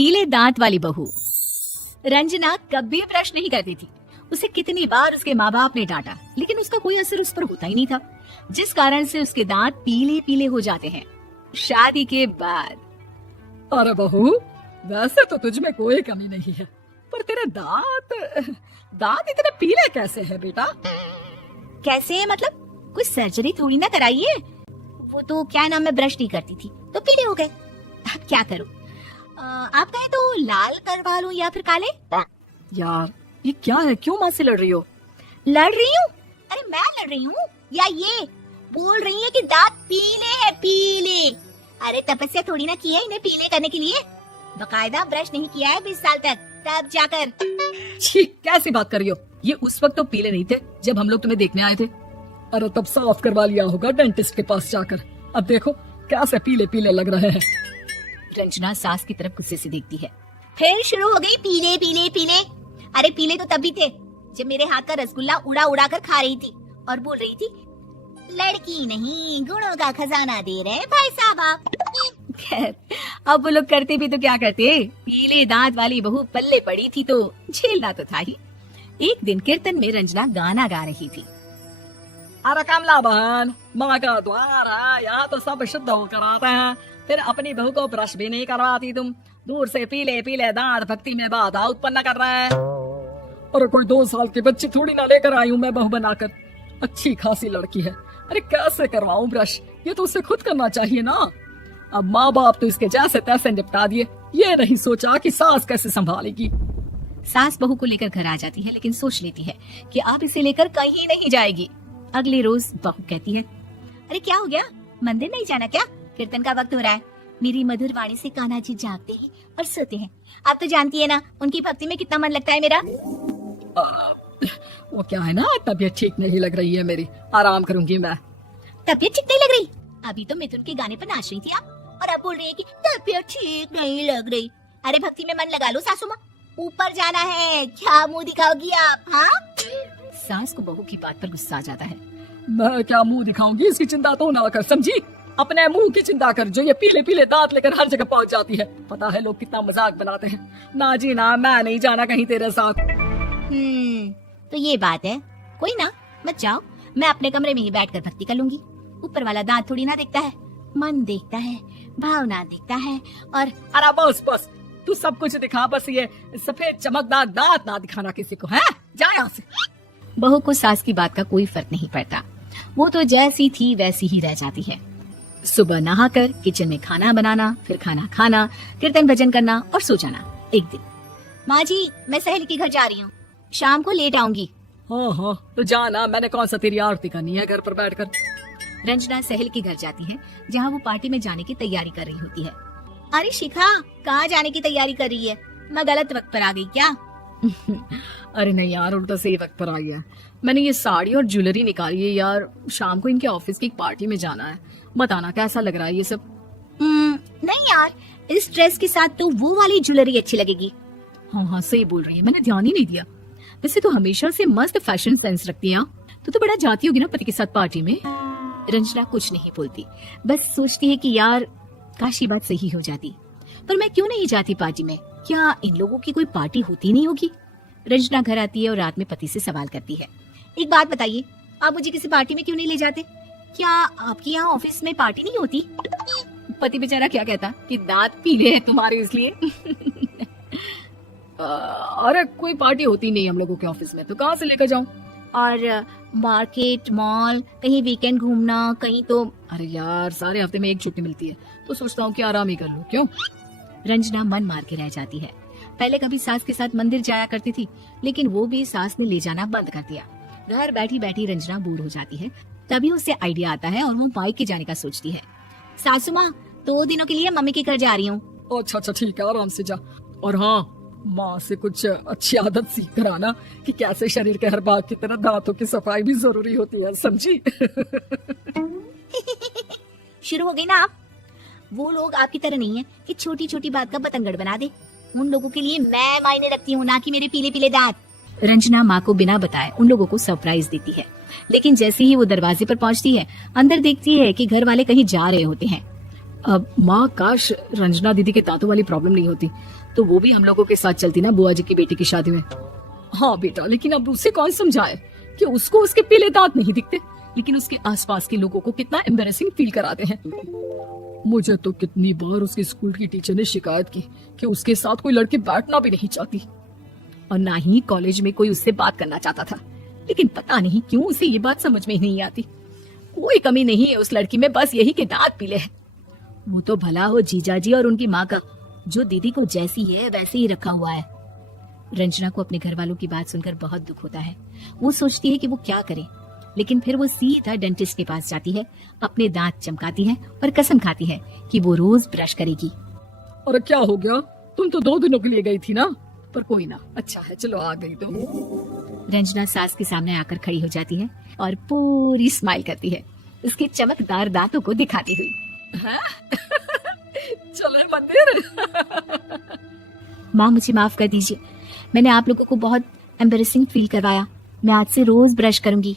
पीले दांत वाली बहू। रंजना कभी ब्रश नहीं करती थी। उसे कितनी बार उसके माँ बाप ने डांटा, लेकिन उसका कोई असर उस पर होता ही नहीं था, जिस कारण से उसके दांत पीले पीले हो जाते हैं। शादी के बाद अरे बहू, वैसे तो तुझ में कोई कमी नहीं है, पर तेरे दांत इतने पीले कैसे है बेटा? कैसे है मतलब? कोई सर्जरी थोड़ी ना कराइए। वो तो क्या नाम, मैं ब्रश नहीं करती थी तो पीले हो गए। अब क्या करूं? आप कहे तो लाल करवा लूं या फिर काले? यार ये क्या है, क्यों माँ से लड़ रही हो? लड़ रही हूँ? अरे मैं लड़ रही हूँ या ये बोल रही है कि दांत पीले हैं, पीले। अरे तपस्या थोड़ी ना की है इन्हें पीले करने के लिए। बकायदा ब्रश नहीं किया है 20 साल तक, तब जाकर। छी, कैसी बात कर रही हो? ये उस वक्त तो पीले नहीं थे जब हम लोग तुम्हें देखने आए थे। अरे तब साफ करवा लिया होगा डेंटिस्ट के पास जाकर। अब देखो कैसे पीले पीले लग रहे हैं। रंजना सास की तरफ गुस्से से देखती है। फिर शुरू हो गई पीले पीले पीले। अरे पीले तो तभी थे जब मेरे हाथ का रसगुल्ला उड़ा उड़ा कर खा रही थी और बोल रही थी, लड़की नहीं गुणों का खजाना दे रहे भाई साहब आप। खैर, अब वो लोग करते भी तो क्या करते, पीले दांत वाली बहू पल्ले पड़ी थी तो झेलना तो था ही। एक दिन कीर्तन में रंजना गाना गा रही थी। अरे कमला बहन, माँ का द्वार है, यहाँ तो सब शुद्ध होकर आते हैं, फिर अपनी बहू को ब्रश भी नहीं करवाती तुम। दूर से पीले पीले दांत भक्ति में बाधा उत्पन्न कर रहे हैं। अरे कोई 2 साल की बच्ची थोड़ी ना लेकर आई हूँ मैं बहू बनाकर। अच्छी खासी लड़की है, अरे कैसे करवाऊं ब्रश? ये तो उसे खुद करना चाहिए ना। अब माँ बाप तो इसके जैसे तैसे निपटा दिए, ये नहीं सोचा कि सास कैसे संभालेगी। सास बहू को लेकर घर आ जाती है, लेकिन सोच लेती है कि अब इसे लेकर कहीं नहीं जाएगी। अगले रोज बहू कहती है, अरे क्या हो गया, मंदिर नहीं जाना क्या? कीर्तन का वक्त हो रहा है। मेरी मधुर वाणी से कान्हा जी जागते हैं और सोते हैं। आप तो जानती है ना उनकी भक्ति में कितना मन लगता है मेरा। वो क्या है ना, तबीयत ठीक नहीं लग रही है मेरी, आराम करूंगी मैं। तबीयत ठीक नहीं लग रही? अभी तो मिथुन के गाने पर नाच रही थी आप, और अब बोल रही है कि तबीयत ठीक नहीं लग रही। अरे भक्ति में मन लगा लो सासू माँ, ऊपर जाना है, क्या मुंह दिखाओगी आप? हाँ? सास को बहू की बात पर गुस्सा आ जाता है। मैं क्या मुंह दिखाऊंगी, इसकी चिंता तो ना कर, समझी? अपने मुंह की चिंता कर, जो ये पीले पीले दांत लेकर हर जगह पहुंच जाती है। पता है लोग कितना मजाक बनाते हैं। ना जी ना, मैं नहीं जाना कहीं तेरे साथ। तो ये बात है। कोई ना, मत जाओ, मैं अपने कमरे में ही बैठकर भक्ति कर लूंगी। ऊपर वाला दांत थोड़ी ना देखता है, मन देखता है, भावना देखता है। और अरे बस बस, तू सब कुछ दिखा, बस ये सफेद चमकदार दांत ना दिखाना किसी को, है? जा यहाँ से। बहू को सास की बात का कोई फर्क नहीं पड़ता, वो तो जैसी थी वैसी ही रह जाती है। सुबह नहाकर किचन में खाना बनाना, फिर खाना खाना, कीर्तन भजन करना और सो जाना। एक दिन, माँ जी मैं सहेली के घर जा रही हूँ, शाम को लेट आऊंगी। हाँ हाँ तो जाना, मैंने कौन सा तेरी आरती करनी है घर पर बैठकर। रंजना सहेली के घर जाती है, जहाँ वो पार्टी में जाने की तैयारी कर रही होती है। अरे शिखा, कहाँ जाने की तैयारी कर रही है? मैं गलत वक्त पर आ गई क्या? अरे नहीं यार, उल्टा सही वक्त पर आ गया। मैंने ये साड़ी और ज्वेलरी निकाली है यार, शाम को इनके ऑफिस की एक पार्टी में जाना है। बताना कैसा लग रहा है ये सब? नहीं यार, इस ड्रेस के साथ तो वो वाली ज्वेलरी अच्छी लगेगी। हाँ हाँ सही बोल रही है, मैंने ध्यान ही नहीं दिया। वैसे तो हमेशा से मस्त फैशन सेंस रखती है। तो बड़ा जाती होगी ना पति के साथ पार्टी में। रंजना कुछ नहीं बोलती, बस सोचती है कि यार काश ये बात सही हो जाती, पर मैं क्यों नहीं जाती पार्टी में? क्या इन लोगों की कोई पार्टी होती नहीं होगी? रंजना घर आती है और रात में पति से सवाल करती है, एक बात बताइए, आप मुझे किसी पार्टी में क्यों नहीं ले जाते? क्या आपके यहाँ ऑफिस में पार्टी नहीं होती? पति बेचारा क्या कहता कि दांत पीले हैं तुम्हारे इसलिए। अरे कोई पार्टी होती नहीं हम लोगों के ऑफिस में, तो कहाँ से लेकर जाऊं? और मार्केट, मॉल, कहीं वीकेंड घूमना, कहीं तो। अरे यार सारे हफ्ते में एक छुट्टी मिलती है, तो सोचता हूँ कि आराम ही कर लूं। क्यों? रंजना मन मार के रह जाती है। पहले कभी सास के साथ मंदिर जाया करती थी, लेकिन वो भी सास ने ले जाना बंद कर दिया। घर बैठी बैठी रंजना बोर हो जाती है। तभी उसे आइडिया आता है और वो माई के जाने का सोचती है। सासू माँ, 2 दिनों के लिए मम्मी के घर जा रही हूँ। अच्छा अच्छा ठीक है, आराम से जा। और हाँ, माँ से कुछ अच्छी आदत सीख कर आना कि कैसे शरीर के हर भाग की तरह दांतों की सफाई भी जरूरी होती है, समझी? शुरू हो गई ना आप? वो लोग आपकी तरह नहीं है कि छोटी छोटी बात का बतंगड़ बना दे। उन लोगों के लिए मैं मायने रखती हूँ, ना कि मेरे पीले पीले दांत। रंजना माँ को बिना बताए उन लोगों को सरप्राइज देती है, लेकिन जैसे ही वो दरवाजे पर पहुँचती है, अंदर देखती है कि घर वाले कहीं जा रहे होते हैं। अब माँ, काश रंजना दीदी के दांतों वाली प्रॉब्लम नहीं होती, तो वो भी हम लोगों के साथ चलती ना बुआ जी की बेटी की शादी में। हाँ बेटा, लेकिन अब उसे कौन समझाए कि उसको उसके पीले दांत नहीं दिखते, लेकिन उसके आसपास के लोगों को कितना एम्बैरेसिंग फील कराते हैं। मुझे तो कितनी बार उसके स्कूल की टीचर ने शिकायत की कि उसके साथ कोई लड़की बैठना भी नहीं चाहती, और ना ही कॉलेज में कोई उससे बात करना चाहता था। लेकिन पता नहीं क्यों उसे ये बात समझ में ही नहीं आती। कोई कमी नहीं है उस लड़की में, बस यही कि दांत पीले हैं। वो तो भला हो जीजा जी और उनकी माँ का, जो दीदी को जैसी है वैसे ही रखा हुआ है। रंजना को अपने घर वालों की बात सुनकर बहुत दुख होता है। वो सोचती है कि वो क्या करे, लेकिन फिर वो सीधा डेंटिस्ट के पास जाती है, अपने दांत चमकाती है और कसम खाती है कि वो रोज ब्रश करेगी। और क्या हो गया, तुम तो 2 दिनों के लिए गई थी ना, पर कोई ना, अच्छा है, चलो आ गई तो। रंजना सास के सामने आकर खड़ी हो जाती है और पूरी स्माइल करती है, उसके चमकदार दांतों को दिखाती हुई। चले मंदिर। माँ मुझे माफ कर दीजिए, मैंने आप लोगों को बहुत एम्बैरेसिंग फील करवाया। मैं आज से रोज ब्रश करूंगी।